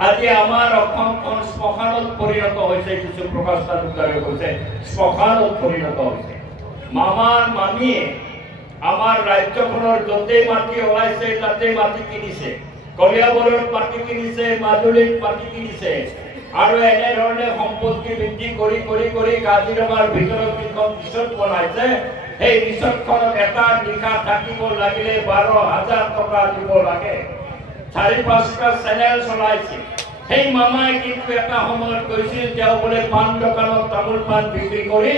আজি আমাৰ অসমখন শ্মশানত পৰিণত হৈছে। কিছু প্ৰকাশ তালুকদাৰে কৈছে শ্মশানত পৰিণত হৈছে। মামাৰ মামীয়ে আমাৰ ৰাজ্যখনৰ য'তেই মাটি ওলাইছে তাতে মাটি কিনিছে, কলিয়াবৰত মাটি কিনিছে, মাজুলীত মাটি কিনিছে আৰু এনেধৰণে সম্পত্তি বৃদ্ধি কৰি কৰি কৰি কাজিৰঙাৰ ভিতৰত যিখন ৰিচৰ্ট বনাইছে, সেই ৰিচৰ্টখনত এটা নিশা থাকিব লাগিলে 12,000 টকা দিব লাগে। 4-5টা চেনেল চলাইছে। সেই মামাই কিন্তু এটা সময়ত কৈছিল তেওঁ বোলে পাণ দোকানত তামোল পাণ বিক্ৰী কৰি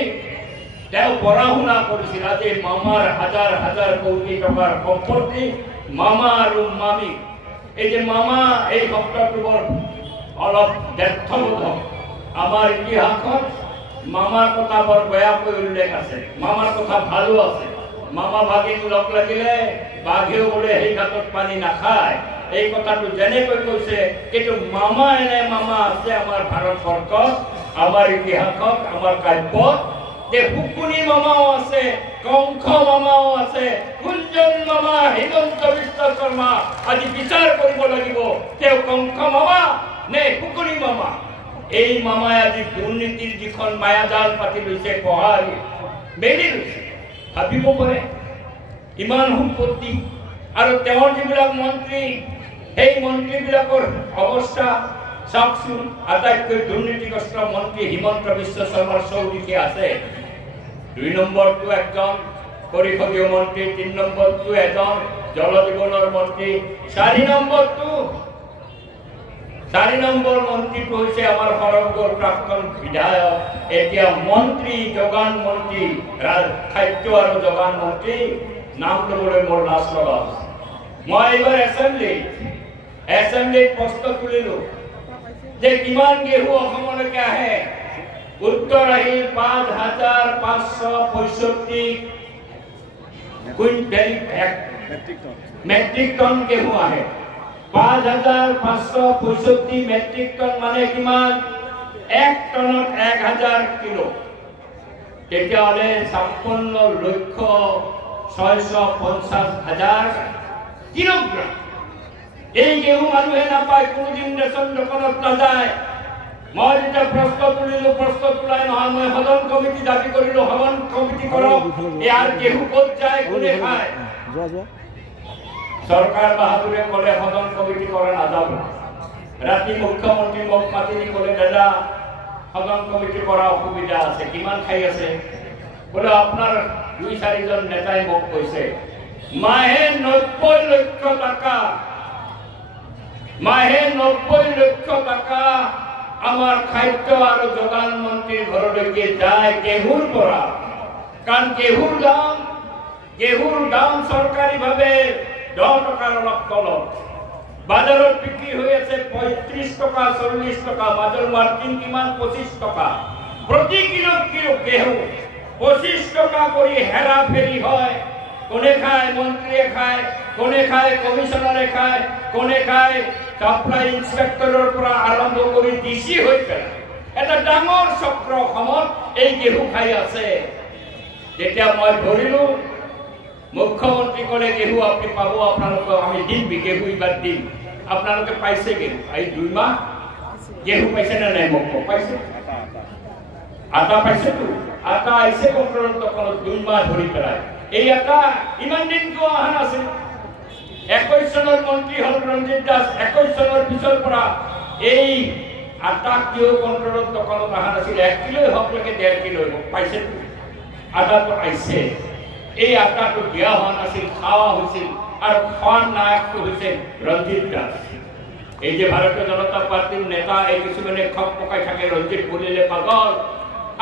তেওঁ পঢ়া শুনা কৰিছিল। আজি মামাৰ হাজাৰ হাজাৰ কোটি টকাৰ সম্পত্তি, মামা আৰু মামী। এই যে মামা এই শব্দটো বৰ অলপ ব্যৰ্থবোধক। আমাৰ ইতিহাসত মামাৰ কথা বৰ বেয়াকৈ উল্লেখ আছে, মামাৰ কথা ভালো আছে। মামা ভাগিন লগ লাগিলে বাঘেও বোলে সেই ঘাটত পানী নাখায়, এই কথাটো যেনেকৈ কৈছে। কিন্তু মামা এনে মামা আছে আমাৰ ভাৰতবৰ্ষত, আমাৰ ইতিহাসত, আমাৰ কাব্যত। যে ফুকুনি মামাও আছে, কংস মামাও আছে, কুঞ্জন মামা, হিমন্ত বিশ্ব শৰ্মা। আজি বিচাৰ কৰিব লাগিব তেওঁ কংস মামা নে ফুকুনি মামা। এই মামাই আজি দুৰ্নীতিৰ যিখন মায়াজাল পাতি লৈছে, পঢ়াই মেলি লৈছে। ভাবিব পাৰে ইমান সম্পত্তি আৰু তেওঁৰ যিবিলাক মন্ত্ৰী, সেই মন্ত্ৰীবিলাকৰ অৱস্থা চাওকচোন। আটাইতকৈ দুৰ্নীতিগ্ৰস্ত মন্ত্ৰী হিমন্ত বিশ্ব শৰ্মাৰ চৌদিশে আছে। 2 নম্বৰটো একজন পৰিষদীয় মন্ত্ৰী, 3 নম্বৰটো এজন জল জীৱনৰ মন্ত্ৰী, 4 নম্বৰ মন্ত্ৰীটো হৈছে আমাৰ সৰগৰ প্ৰাক্তন বিধায়ক, এতিয়া মন্ত্ৰী, যোগান মন্ত্ৰী, খাদ্য আৰু যোগান মন্ত্ৰী। নাম ল'বলৈ মোৰ লাজ লগা হৈছে। মই এইবাৰ এছেম্বলিত প্ৰশ্ন তুলিলো যে কিমান ঘেঁহু অসমলৈকে আহে। উত্তৰ আহিল 5,565 মেট্ৰিক টন ঘেঁহু আহে। 5,565 মেট্ৰিক টন মানে কিমান? 1 টনত 1,000 কিলো। তেতিয়াহ'লে 56,650,000 কিলোগ্ৰাম। এই ঘেঁহু মানুহে নাপায়, কোনোদিন ৰেচন দোকানত নাযায়। মই যেতিয়া প্ৰশ্ন তুলিলো, প্ৰশ্ন তোলাই নহয়, মই সদন কমিটি দাবী কৰিলো, সদন কমিটি কৰক, ইয়াৰ ঘেঁহু ক'ত যায়, কোনে খায়? চৰকাৰ বাহাদুৰে ক'লে সদন কমিটি কৰা নাযাব। ৰাতি মুখ্যমন্ত্ৰী মোক মাতি ক'লে, দাদা সদন কমিটি কৰা অসুবিধা আছে। কিমান খাই আছে? বোলে আপোনাৰ 2-4 জন নেতাই মোক কৈছে মাহে 90 লক্ষ টাকা, মাহে 90 লক্ষ টাকা আমাৰ খাদ্য আৰু যোগান মন্ত্ৰীৰ ঘৰলৈকে যায় ঘেঁহুৰ পৰা। কাৰণ ঘেঁহুৰ দাম চৰকাৰীভাৱে 10 টকাৰ অলপ তলত। বাজাৰত বিক্ৰী হৈ আছে 35 টকা, 40 টকা। মাজৰ মাৰ্জিন কিমান? 25 টকা প্ৰতি কিলো ঘেঁহু। 25 টকা কৰি হেৰা ফেৰি হয়। কোনে খায়? মন্ত্ৰীয়ে খায়। কোনে খায়? কমিশনাৰে খায়। কোনে খায়? সাপ্লাই ইন্সপেক্টৰৰ পৰা আৰম্ভ কৰি ডিচি হৈ পেলাই এটা ডাঙৰ চক্ৰ অসমত এই ঘেঁহু খাই আছে। যেতিয়া মই ধৰিলো, মুখ্যমন্ত্ৰী ক'লে ঘেঁহু আপুনি পাব, আপোনালোকক আমি দিম, ঘেঁহু এইবাৰ দিম। আপোনালোকে পাইছে ঘেঁহু? এই 2 মাহ ঘেঁহু পাইছে নে নাই? মোক পাইছে। আটা পাইছেতো। আটা আহিছে কণ্ট্ৰলৰ দোকানত 2 মাহ ধৰি পেলাই। এই আটা ইমান দিন কিয় অহা নাছিল? 21 চনৰ মন্ত্ৰী হ'ল ৰঞ্জিত দাস। 21 চনৰ পিছৰ পৰা এই আটা কিয় কণ্ট্ৰলৰ দোকানত অহা নাছিল? 1 কিলোই হওক লাগে 1.5 কিলোই হওক, পাইছে। আটাটো আহিছে। এই আটাটো দিয়া হোৱা নাছিল, খাওয়া হৈছিল। আৰু খোৱাৰ নায়কটো হৈছে ৰঞ্জিত দাস। এই যে ভাৰতীয় জনতা পাৰ্টিৰ নেতা, এই কিছুমানে খপ পকাই থাকে ৰঞ্জিত বুলিলে পাগল।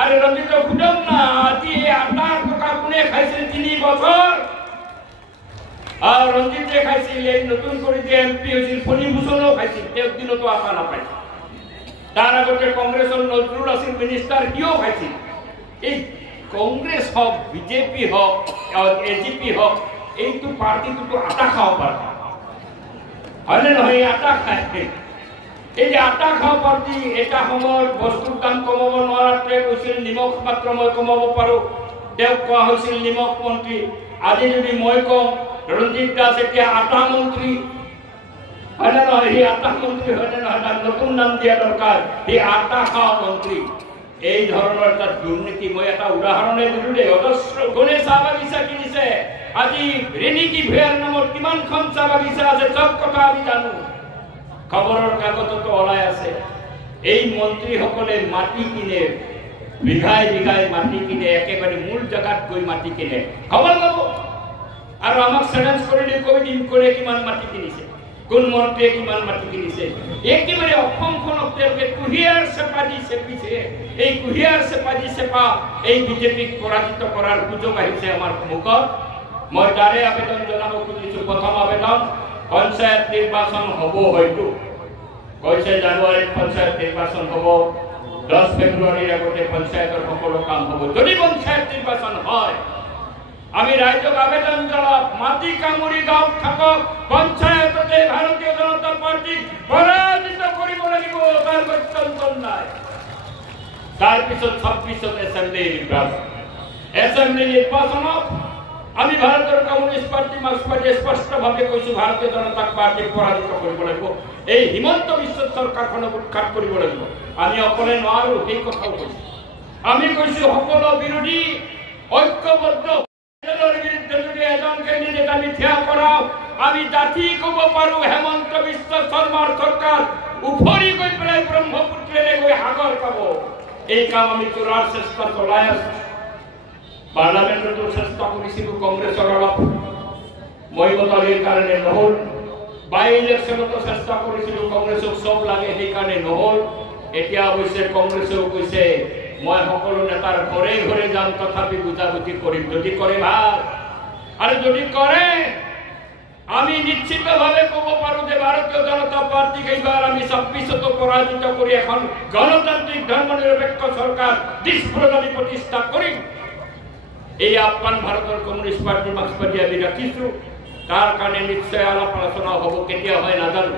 আরে রঞ্জিত খুঁজম না, আজি আটার টকা কোনে খাইছিল 3 বছর। আর রঞ্জিত যে খাইছিল, এই নতুন করে যে এমপি হয়েছিল ফণীভূষণও খাইছিল, একদিনও তো আশা না পাইছিল। তার আগতে কংগ্রেসের নজরুল আসিল মিনিস্টার, কিও খাইছিল। এই কংগ্রেস হোক, বিজেপি হোক, এজিপি হোক, এই তো পার্টি তো আটা খাওয়া পার্টি হয় না? নহয় আটা খায়। এই যে আটা খাওয়া পার্টি, এটা সময়ত বস্তুর দাম কমাব নোৱাৰাটোৱে কৈছিল নিমখ মাত্ৰ মই কমাব পাৰো। তেওঁক কোৱা হৈছিল নিমখ মন্ত্ৰী। আজি যদি মই কওঁ ৰঞ্জিত দাস এতিয়া আটা মন্ত্ৰী, হয় না নহয়? সেই আটা মন্ত্ৰী হয় নে নহয়? তাক নতুন নাম দিয়া দৰকাৰ, সেই আটা খাওয়া মন্ত্ৰী। এই ধৰণৰ এটা দুৰ্নীতি, মই এটা উদাহৰণে দিলো দেই। অজস্ৰ গুণে চাহ বাগিচা কিনিছে। আজি ৰেণিকি ভূঞাৰ নামত কিমানখন চাহ বাগিচা আছে, চব কথা আমি জানো, খবৰৰ কাগজতো ওলাই আছে। এই মন্ত্ৰীসকলে মাটি কিনে, বিঘাই বিঘাই মাটি কিনে, একেবাৰে মূল জেগাত গৈ মাটি কিনে, খবৰ ল'ব আৰু আমাক চেলেঞ্জ কৰিলে কৈ দিম কোনে কিমান মাটি কিনিছে, কোন মন্ত্ৰীয়ে কিমান মাটি কিনিছে। একেবাৰে অসমখনক তেওঁলোকে কুঁহিয়াৰ চেপা দি চেপিছে। এই কুঁহিয়াৰ চেপা দি চেপা এই বিজেপিক পৰাজিত কৰাৰ সুযোগ আহিছে আমাৰ সন্মুখত। মই তাৰে আবেদন জনাব খুজিছো। প্ৰথম আবেদন, পঞ্চায়ত নিৰ্বাচন হ'ব, হয়তো কৈছে জানুৱাৰীত পঞ্চায়ত নিৰ্বাচন হ'ব, 10 ফেব্ৰুৱাৰীৰ আগতে পঞ্চায়তৰ সকলো কাম হ'ব। যদি পঞ্চায়ত নিৰ্বাচন হয়, আমি ৰাইজক আবেদন জনাম, মাটি কামুৰি গাঁৱত থাকক, পঞ্চায়ততে ভাৰতীয় জনতা পাৰ্টিক পৰাজিত কৰিব লাগিব, তাৰ গত্যন্তৰ নাই। তাৰপিছত 26ত এছেম্বলি নিৰ্বাচন। এছেম্বলি নিৰ্বাচনত আমি ভাৰতৰ কমিউনিষ্ট পাৰ্টি, মাৰ্ক্স পাৰ্টিয়ে স্পষ্টভাৱে কৈছো, ভাৰতীয় জনতা পাৰ্টিক পৰাজিত কৰিব লাগিব। এই হিমন্ত বিশ্ব চৰকাৰখনক উৎখাত কৰিব লাগিব। আমি অকলে নোৱাৰো, সেই কথাও কৈছো। আমি কৈছো সকলো বিৰোধী ঐক্যবদ্ধ বিৰুদ্ধে যদি এজন কেণ্ডিডেট আমি থিয় কৰাও, আমি জাতি ক'ব পাৰো হেমন্ত বিশ্ব শৰ্মাৰ চৰকাৰ উফৰি গৈ পেলাই ব্ৰহ্মপুত্ৰেৰে গৈ সাগৰ পাব। এই কাম আমি কৰাৰ চেষ্টা চলাই আছো। পাৰ্লামেণ্টতো চেষ্টা কৰিছিলো, কংগ্ৰেছৰ অলপ মহিমতালিৰ কাৰণে নহ'ল। বাই ইলেকশ্যনতো চেষ্টা কৰিছিলো, কংগ্ৰেছক চব লাগে, সেইকাৰণে নহ'ল। এতিয়া অৱশ্যে কংগ্ৰেছেও কৈছে মই সকলো নেতাৰ ঘৰে ঘৰে যাম, তথাপি বুজাবুজি কৰিম, যদি কৰে ভাল। আৰু যদি কৰে, আমি নিশ্চিতভাৱে ক'ব পাৰো যে ভাৰতীয় জনতা পাৰ্টিক এইবাৰ আমি 26ত পৰাজিত কৰি এখন গণতান্ত্ৰিক ধৰ্মনিৰপেক্ষ চৰকাৰ দিশপ্ৰদানী প্ৰতিষ্ঠা কৰিম। এই আহ্বান ভাৰতৰ কমিউনিষ্ট পাৰ্টি, মাৰ্ক্স পাৰ্টি আমি ৰাখিছো। তাৰ কাৰণে নিশ্চয় আলাপ আলোচনা হ'ব, কেতিয়া হয় নাজানো।